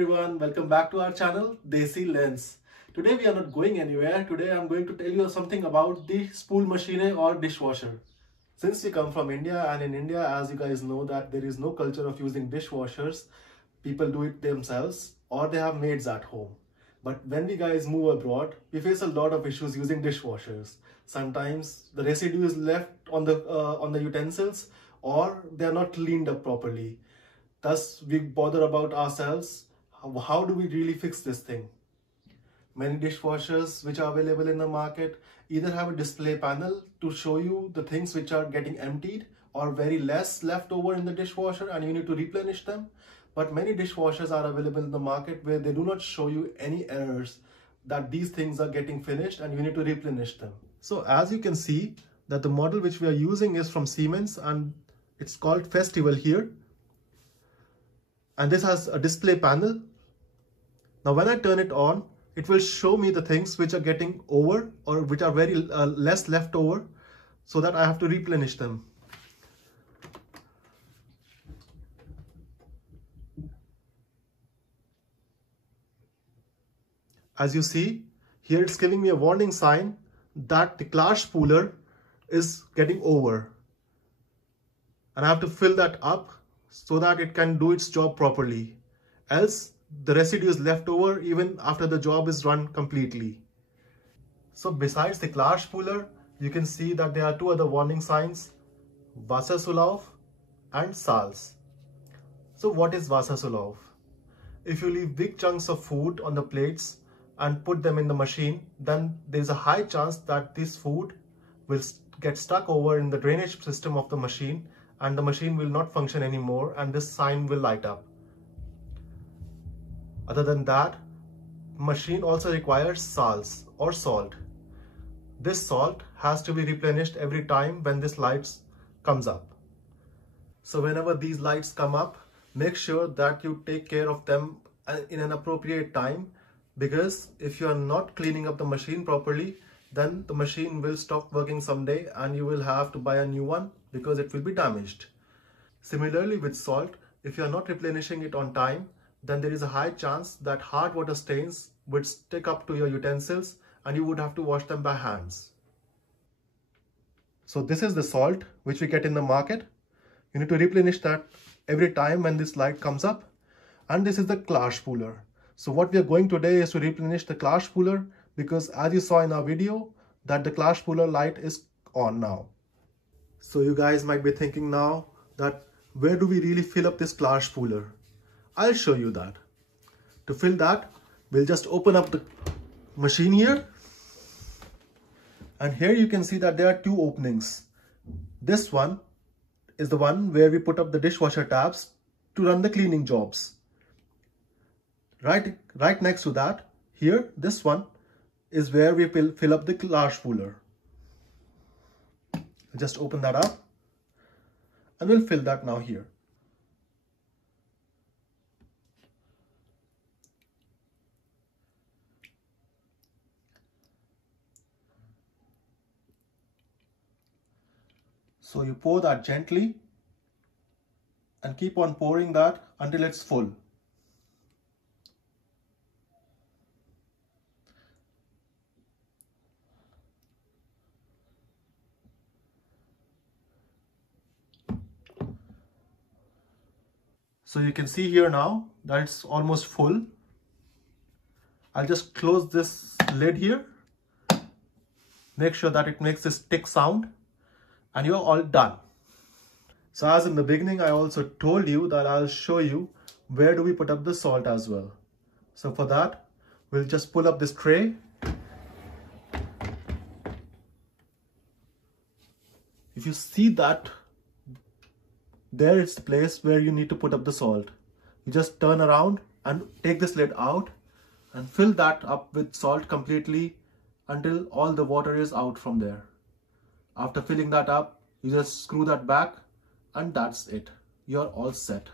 everyone, welcome back to our channel Desi Lens. Today we are not going anywhere. Today I am going to tell you something about the spool machine or dishwasher. Since we come from India, and in India, as you guys know, that there is no culture of using dishwashers. People do it themselves or they have maids at home. But when we guys move abroad, we face a lot of issues using dishwashers. Sometimes the residue is left on the utensils, or they are not cleaned up properly. Thus, we bother about ourselves. How do we really fix this thing? Many dishwashers which are available in the market either have a display panel to show you the things which are getting emptied or very less left over in the dishwasher and you need to replenish them. But many dishwashers are available in the market where they do not show you any errors, that these things are getting finished and you need to replenish them. So as you can see that the model which we are using is from Siemens and it's called Festival here. And this has a display panel. Now when I turn it on, it will show me the things which are getting over or which are very less left over, so that I have to replenish them. As you see, here it's giving me a warning sign that the clash spooler is getting over. And I have to fill that up so that it can do its job properly. Else, the residue is left over even after the job is run completely. So besides the clash spooler, you can see that there are two other warning signs, Wasserzulauf and Salz. So what is Wasserzulauf? If you leave big chunks of food on the plates and put them in the machine, then there is a high chance that this food will get stuck over in the drainage system of the machine and the machine will not function anymore and this sign will light up. Other than that, machine also requires salts or salt. This salt has to be replenished every time when this lights comes up. So whenever these lights come up, make sure that you take care of them in an appropriate time, because if you are not cleaning up the machine properly, then the machine will stop working someday and you will have to buy a new one because it will be damaged. Similarly with salt, if you are not replenishing it on time, then there is a high chance that hard water stains would stick up to your utensils and you would have to wash them by hands. So this is the salt which we get in the market. You need to replenish that every time when this light comes up. And this is the clash spooler. So what we are going today is to replenish the clash spooler, because as you saw in our video that the clash spooler light is on now. So you guys might be thinking now that where do we really fill up this clash spooler? I'll show you that. To fill that, we'll just open up the machine here. And here you can see that there are two openings. This one is the one where we put up the dishwasher tabs to run the cleaning jobs. Right next to that, here, this one is where we fill up the clash spooler. Just open that up and we'll fill that now here. So you pour that gently and keep on pouring that until it's full. So you can see here now that it's almost full. I'll just close this lid here. Make sure that it makes this tick sound and you're all done. So as in the beginning, I also told you that I'll show you where do we put up the salt as well. So for that, we'll just pull up this tray. If you see that, there is the place where you need to put up the salt. You just turn around and take this lid out and fill that up with salt completely until all the water is out from there. After filling that up, you just screw that back and that's it. You're all set.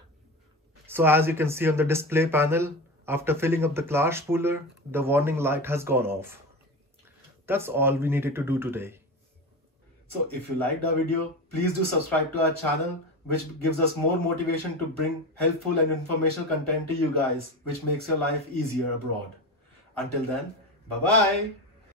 So as you can see on the display panel, after filling up the clash spooler, the warning light has gone off. That's all we needed to do today. So if you liked our video, please do subscribe to our channel, which gives us more motivation to bring helpful and informational content to you guys, which makes your life easier abroad. Until then, bye-bye.